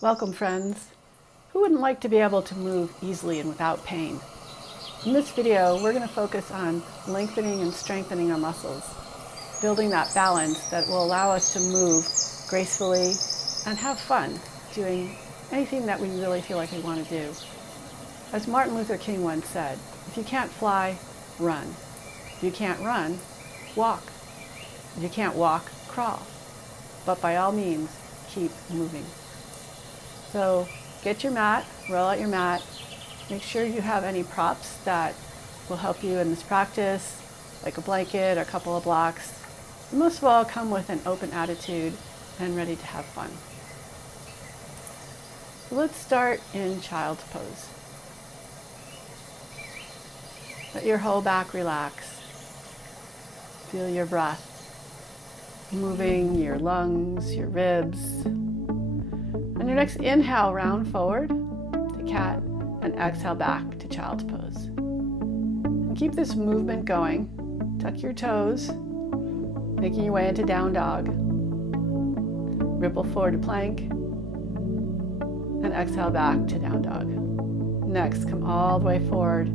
Welcome, friends. Who wouldn't like to be able to move easily and without pain? In this video, we're going to focus on lengthening and strengthening our muscles, building that balance that will allow us to move gracefully and have fun doing anything that we really feel like we want to do. As Martin Luther King once said, if you can't fly, run. If you can't run, walk. If you can't walk, crawl. But by all means, keep moving. So get your mat, roll out your mat, make sure you have any props that will help you in this practice, like a blanket, a couple of blocks. And most of all, come with an open attitude and ready to have fun. So let's start in child's pose. Let your whole back relax. Feel your breath moving your lungs, your ribs. On your next inhale, round forward to cat and exhale back to child's pose. And keep this movement going. Tuck your toes, making your way into down dog. Ripple forward to plank and exhale back to down dog. Next, come all the way forward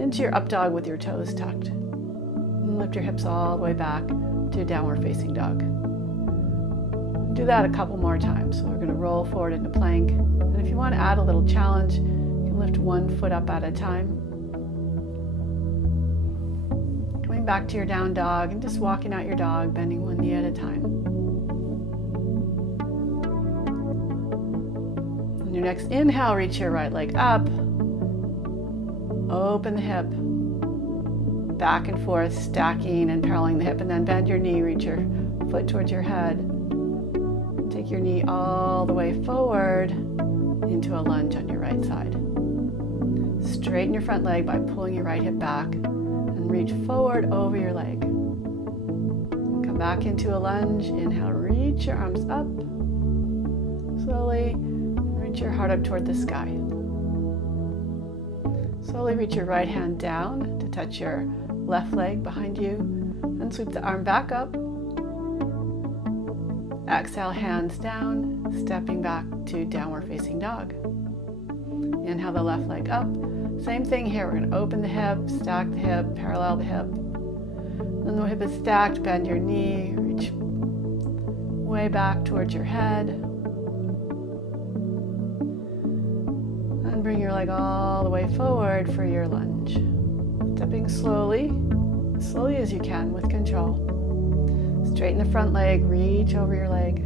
into your up dog with your toes tucked. And lift your hips all the way back to downward facing dog. Do that a couple more times. So we're going to roll forward into plank. And if you want to add a little challenge, you can lift one foot up at a time. Coming back to your down dog and just walking out your dog, bending one knee at a time. On your next inhale, reach your right leg up. Open the hip. Back and forth, stacking and paralleling the hip, and then bend your knee, reach your foot towards your head. Take your knee all the way forward into a lunge on your right side. Straighten your front leg by pulling your right hip back and reach forward over your leg. Come back into a lunge. Inhale, reach your arms up. Slowly reach your heart up toward the sky. Slowly reach your right hand down to touch your left leg behind you and sweep the arm back up. Exhale, hands down, stepping back to downward facing dog. Inhale the left leg up. Same thing here. We're going to open the hip, stack the hip, parallel the hip. When the hip is stacked, bend your knee, reach way back towards your head. And bring your leg all the way forward for your lunge. Stepping slowly as you can with control. Straighten the front leg, reach over your leg.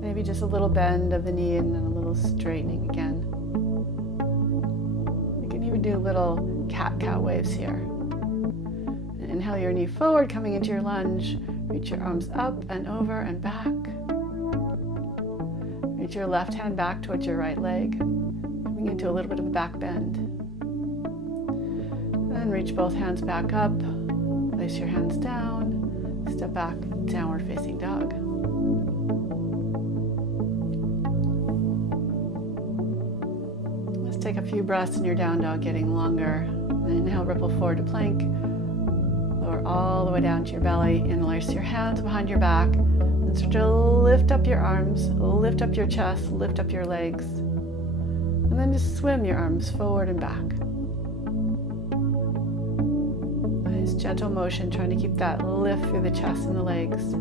Maybe just a little bend of the knee and then a little straightening again. You can even do little cat-cow waves here. And inhale your knee forward, coming into your lunge. Reach your arms up and over and back. Reach your left hand back towards your right leg, coming into a little bit of a back bend. Then reach both hands back up. Place your hands down. Step back, downward facing dog. Let's take a few breaths in your down dog, getting longer. Inhale, ripple forward to plank. Lower all the way down to your belly. Interlace your hands behind your back. And start to lift up your arms, lift up your chest, lift up your legs. And then just swim your arms forward and back. Gentle motion, trying to keep that lift through the chest and the legs.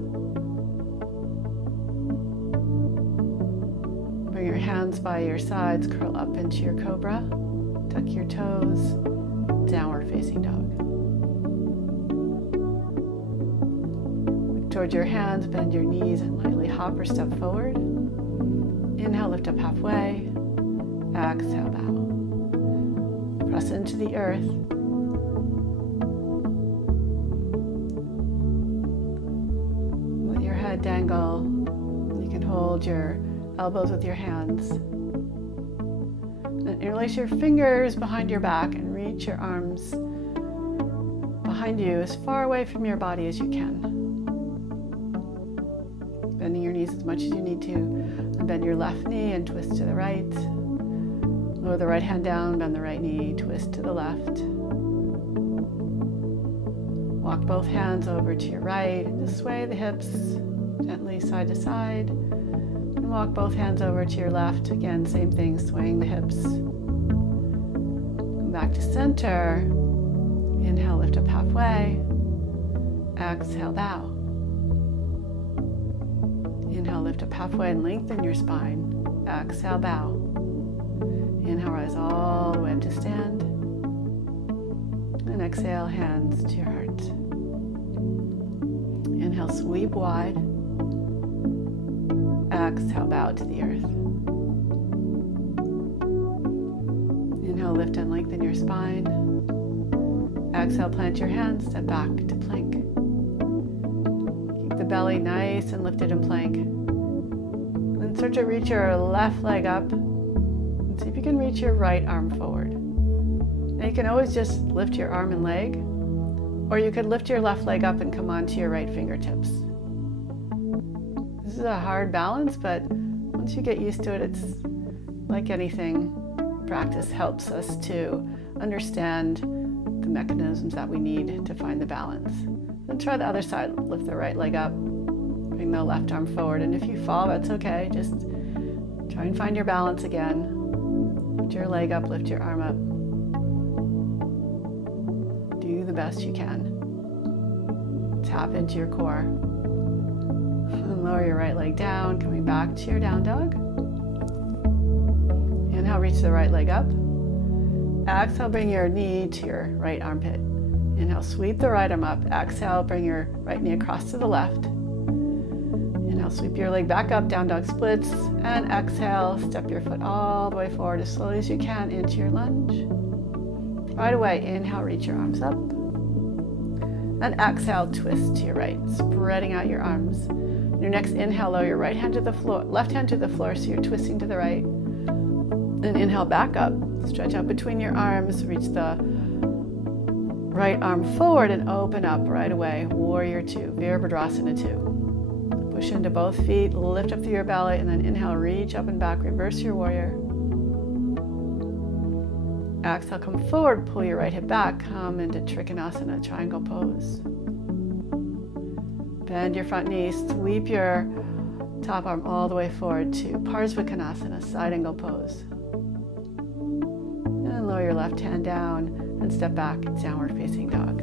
Bring your hands by your sides, curl up into your cobra, tuck your toes, downward facing dog. Look towards your hands, bend your knees and lightly hop or step forward. Inhale, lift up halfway. Exhale, bow. Press into the earth. Dangle. You can hold your elbows with your hands. Then interlace your fingers behind your back and reach your arms behind you as far away from your body as you can. Bending your knees as much as you need to. And bend your left knee and twist to the right. Lower the right hand down, bend the right knee, twist to the left. Walk both hands over to your right and just sway the hips gently side to side. And walk both hands over to your left. Again, same thing, swaying the hips. Come back to center. Inhale, lift up halfway. Exhale, bow. Inhale, lift up halfway and lengthen your spine. Exhale, bow. Inhale, rise all the way up to stand. And exhale, hands to your heart. Inhale, sweep wide. Exhale, bow to the earth. Inhale, lift and lengthen your spine. Exhale, plant your hands, step back to plank. Keep the belly nice and lifted in plank. Then start to reach your left leg up. And see if you can reach your right arm forward. Now you can always just lift your arm and leg, or you could lift your left leg up and come onto your right fingertips. This is a hard balance, but once you get used to it, it's like anything. Practice helps us to understand the mechanisms that we need to find the balance. Then try the other side. Lift the right leg up, bring the left arm forward, and if you fall, that's okay. Just try and find your balance again. Lift your leg up, lift your arm up. Do the best you can. Tap into your core. And lower your right leg down, coming back to your down dog. Inhale, reach the right leg up. Exhale, bring your knee to your right armpit. Inhale, sweep the right arm up. Exhale, bring your right knee across to the left. Inhale, sweep your leg back up, down dog splits. And exhale, step your foot all the way forward as slowly as you can into your lunge. Right away, inhale, reach your arms up. And exhale, twist to your right, spreading out your arms. Your next inhale, lower your right hand to the floor, left hand to the floor, so you're twisting to the right. Then inhale, back up. Stretch out between your arms, reach the right arm forward and open up right away. Warrior 2, Virabhadrasana 2. Push into both feet, lift up through your belly, and then inhale, reach up and back, reverse your warrior. Exhale, come forward, pull your right hip back, come into Trikonasana, triangle pose. Bend your front knee, sweep your top arm all the way forward to Parsvakonasana, side angle pose. And lower your left hand down and step back, downward facing dog.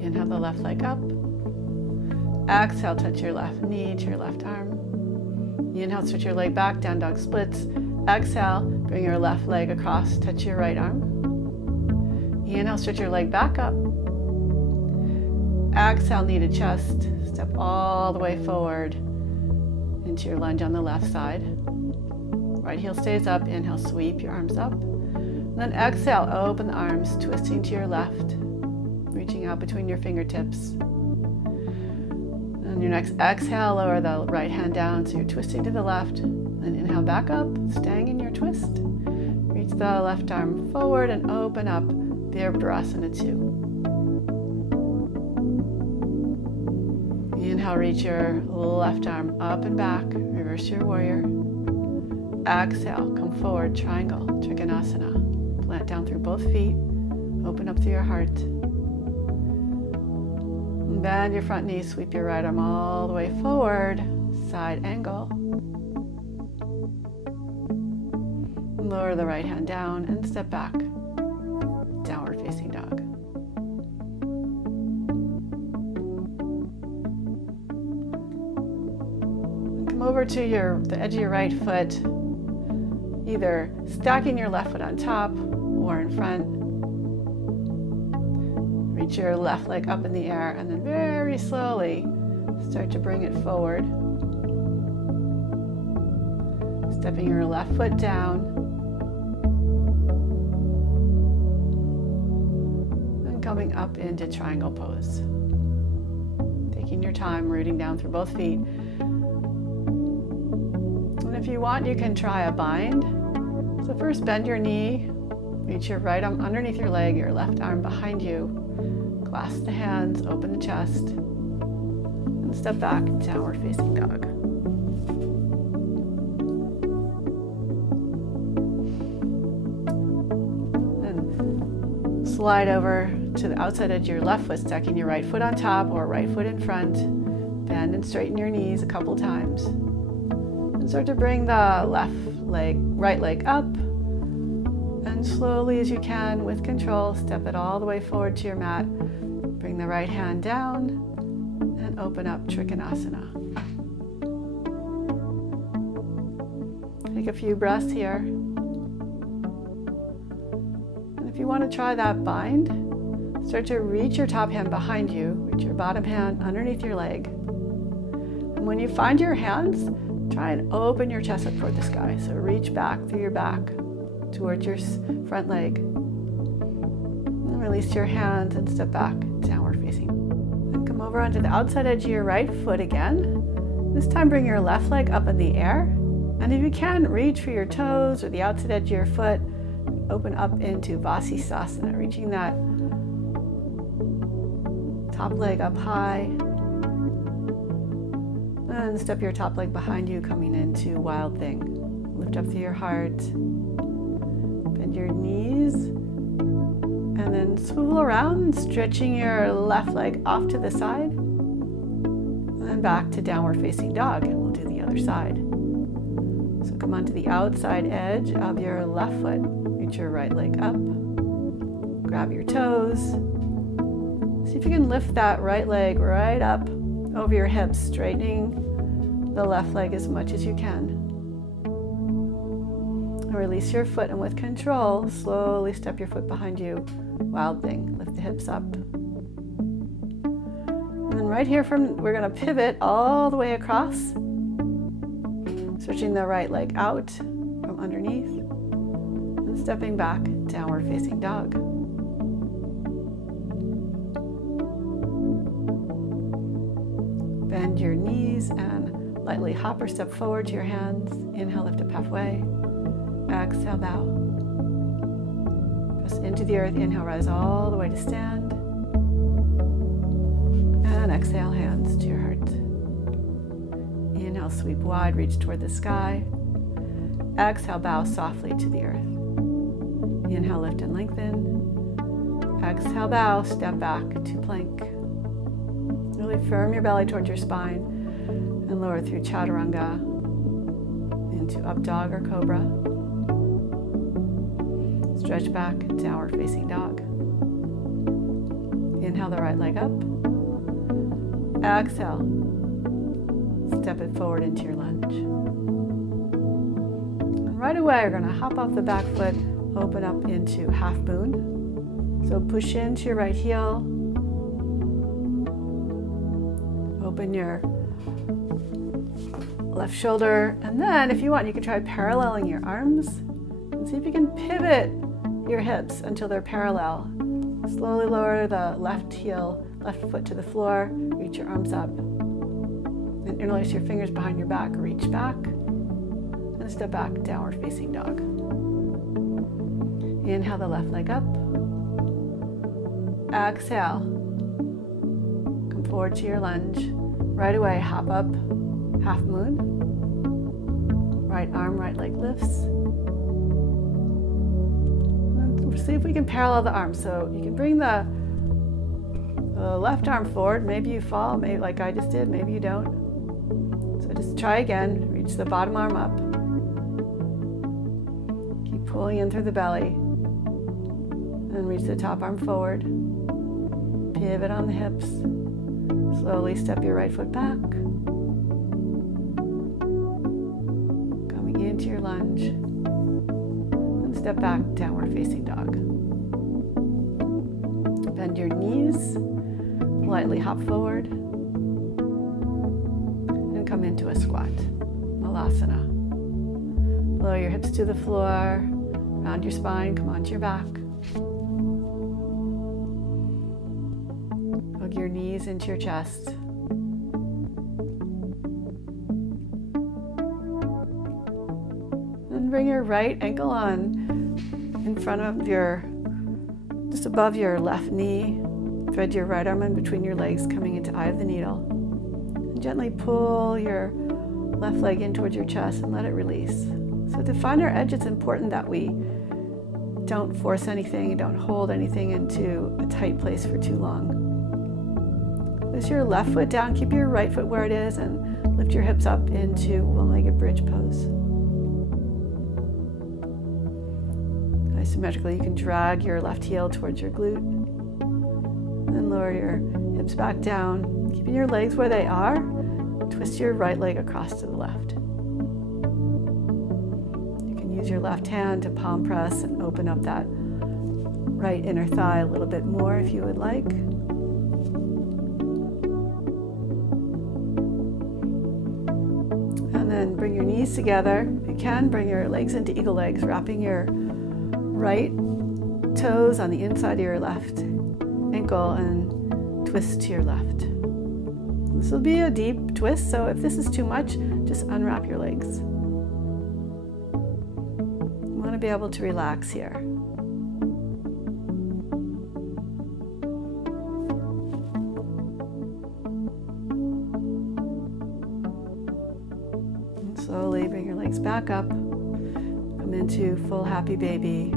Inhale the left leg up. Exhale, touch your left knee to your left arm. Inhale, switch your leg back, down dog splits. Exhale, bring your left leg across, touch your right arm. Inhale, stretch your leg back up. Exhale, knee to chest. Step all the way forward into your lunge on the left side. Right heel stays up. Inhale, sweep your arms up. And then exhale, open the arms, twisting to your left, reaching out between your fingertips. And your next exhale, lower the right hand down, so you're twisting to the left. Then inhale, back up, staying in your twist. Reach the left arm forward and open up, Virabhadrasana 2. Inhale, reach your left arm up and back, reverse your warrior. Exhale, come forward, triangle, Trikonasana. Plant down through both feet, open up through your heart. Bend your front knee, sweep your right arm all the way forward, side angle. Lower the right hand down and step back, downward facing dog. Come over to the edge of your right foot, either stacking your left foot on top or in front. Reach your left leg up in the air and then very slowly start to bring it forward. Stepping your left foot down. And coming up into triangle pose. Taking your time, rooting down through both feet. And if you want, you can try a bind. So first bend your knee, reach your right arm underneath your leg, your left arm behind you. Clasp the hands, open the chest, and step back, downward facing dog. Then slide over to the outside edge of your left foot, stacking your right foot on top or right foot in front. Bend and straighten your knees a couple times. And start to bring the right leg up. And slowly as you can, with control, step it all the way forward to your mat. Bring the right hand down and open up Trikonasana. Take a few breaths here. And if you want to try that bind, start to reach your top hand behind you, reach your bottom hand underneath your leg. And when you find your hands, try and open your chest up toward the sky. So reach back through your back towards your front leg. And release your hands and step back, downward facing. And come over onto the outside edge of your right foot again. This time bring your left leg up in the air. And if you can, reach for your toes or the outside edge of your foot. Open up into Vasisthasana, reaching that top leg up high. And step your top leg behind you, coming into Wild Thing. Lift up through your heart. Bend your knees. And then swivel around, stretching your left leg off to the side. And then back to downward facing dog, and we'll do the other side. So come onto the outside edge of your left foot. Reach your right leg up. Grab your toes. See if you can lift that right leg right up over your hips, straightening the left leg as much as you can. And release your foot, and with control, slowly step your foot behind you. Wild Thing. Lift the hips up. And then right here we're going to pivot all the way across, stretching the right leg out from underneath, and stepping back, downward facing dog. Bend your knees and lightly hop or step forward to your hands. Inhale, lift up halfway. Exhale, bow. Press into the earth. Inhale, rise all the way to stand. And exhale, hands to your heart. Inhale, sweep wide, reach toward the sky. Exhale, bow softly to the earth. Inhale, lift and lengthen. Exhale, bow, step back to plank. Really firm your belly towards your spine and lower through Chaturanga into up dog or cobra. Stretch back, downward facing dog. Inhale the right leg up. Exhale. Step it forward into your lunge. And right away, we're going to hop off the back foot, open up into half moon. So push into your right heel. Open your left shoulder. And then if you want, you can try paralleling your arms. And see if you can pivot your hips until they're parallel. Slowly lower the left foot to the floor. Reach your arms up. And interlace your fingers behind your back. Reach back. And step back, downward facing dog. Inhale the left leg up. Exhale. Come forward to your lunge. Right away, hop up, half moon. Right arm, right leg lifts. And then see if we can parallel the arms. So you can bring the left arm forward. Maybe you fall, maybe like I just did, maybe you don't. So just try again. Reach the bottom arm up. Keep pulling in through the belly. And reach the top arm forward. Pivot on the hips. Slowly step your right foot back. Coming into your lunge. And step back, downward facing dog. Bend your knees. Lightly hop forward. And come into a squat. Malasana. Lower your hips to the floor. Round your spine. Come onto your back. Hug your knees into your chest. And bring your right ankle on in front of just above your left knee. Thread your right arm in between your legs, coming into eye of the needle. And gently pull your left leg in towards your chest and let it release. So to find our edge, it's important that we don't force anything, don't hold anything into a tight place for too long. Place your left foot down, keep your right foot where it is, and lift your hips up into one-legged bridge pose. Isometrically, you can drag your left heel towards your glute, and then lower your hips back down, keeping your legs where they are. Twist your right leg across to the left. You can use your left hand to palm press and open up that right inner thigh a little bit more if you would like. And then bring your knees together. If you can, bring your legs into eagle legs, wrapping your right toes on the inside of your left ankle and twist to your left. This will be a deep twist, so if this is too much, just unwrap your legs. You want to be able to relax here. And slowly bring your legs back up. Come into full happy baby.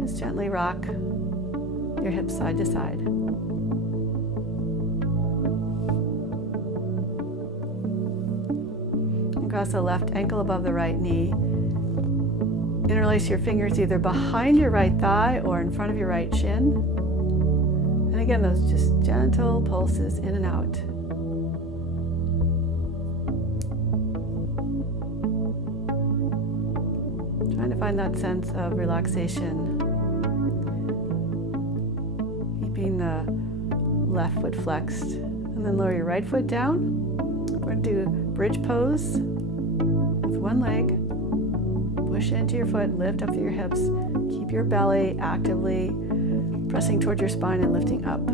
Just gently rock your hips side to side. Cross the left ankle above the right knee. Interlace your fingers either behind your right thigh or in front of your right shin. And again, those just gentle pulses in and out. Trying to find that sense of relaxation. Keeping the left foot flexed. And then lower your right foot down. We're going to do bridge pose. One leg, push into your foot, lift up through your hips, keep your belly actively pressing towards your spine and lifting up.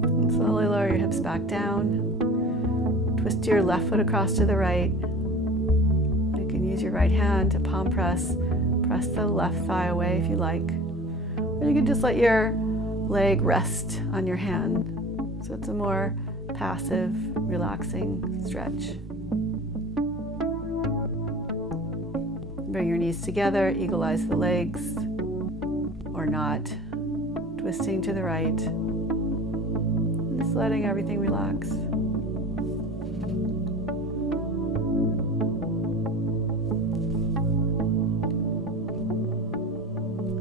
And slowly lower your hips back down, twist your left foot across to the right. You can use your right hand to palm press the left thigh away if you like, or you can just let your leg rest on your hand, so it's a more passive, relaxing stretch. Bring your knees together, eagle-eyes the legs, or not. Twisting to the right. Just letting everything relax.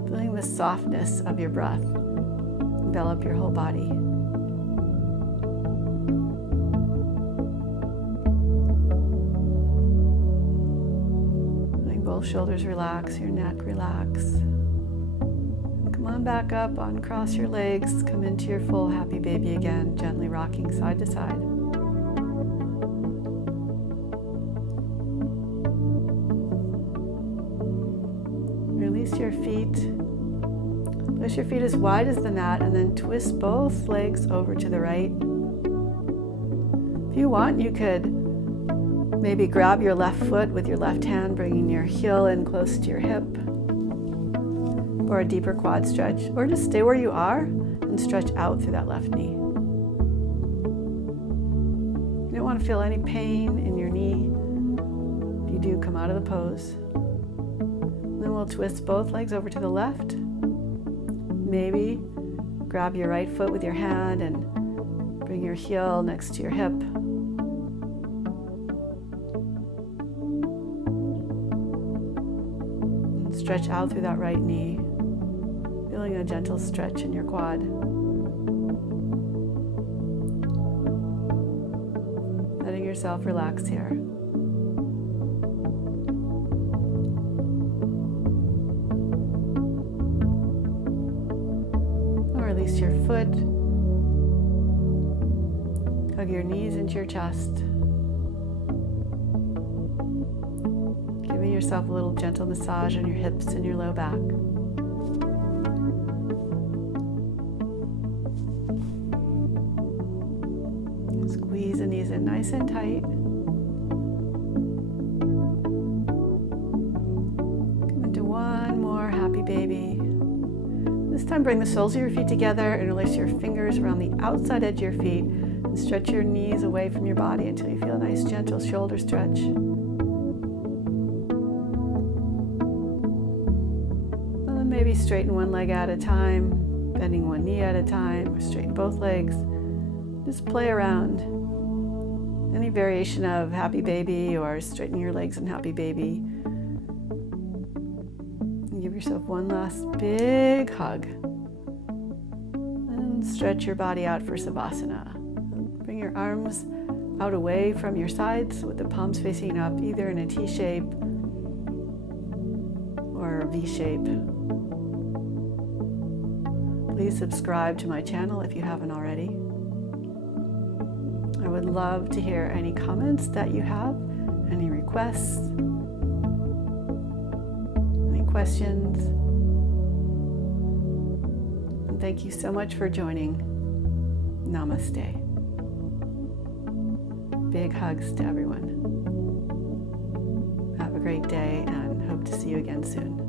Feeling the softness of your breath envelop your whole body. Shoulders relax, your neck relax. And come on back up, uncross your legs, come into your full happy baby again, gently rocking side to side. Release your feet. Place your feet as wide as the mat and then twist both legs over to the right. If you want, you could maybe grab your left foot with your left hand, bringing your heel in close to your hip for a deeper quad stretch, or just stay where you are and stretch out through that left knee. You don't want to feel any pain in your knee. If you do, come out of the pose. Then we'll twist both legs over to the left. Maybe grab your right foot with your hand and bring your heel next to your hip. Stretch out through that right knee, feeling a gentle stretch in your quad. Letting yourself relax here. Or release your foot. Hug your knees into your chest. Giving yourself a little gentle massage on your hips and your low back. Squeeze the knees in nice and tight. Come into one more happy baby. This time bring the soles of your feet together and release your fingers around the outside edge of your feet and stretch your knees away from your body until you feel a nice gentle shoulder stretch. Maybe Maybe straighten one leg at a time, bending one knee at a time, or straighten both legs. Just play around. Any variation of happy baby or straighten your legs in happy baby. And give yourself one last big hug. And stretch your body out for Savasana. Bring your arms out away from your sides with the palms facing up, either in a T shape or a V shape. Please subscribe to my channel if you haven't already. I would love to hear any comments that you have, any requests, any questions. And thank you so much for joining. Namaste. Big hugs to everyone. Have a great day and hope to see you again soon.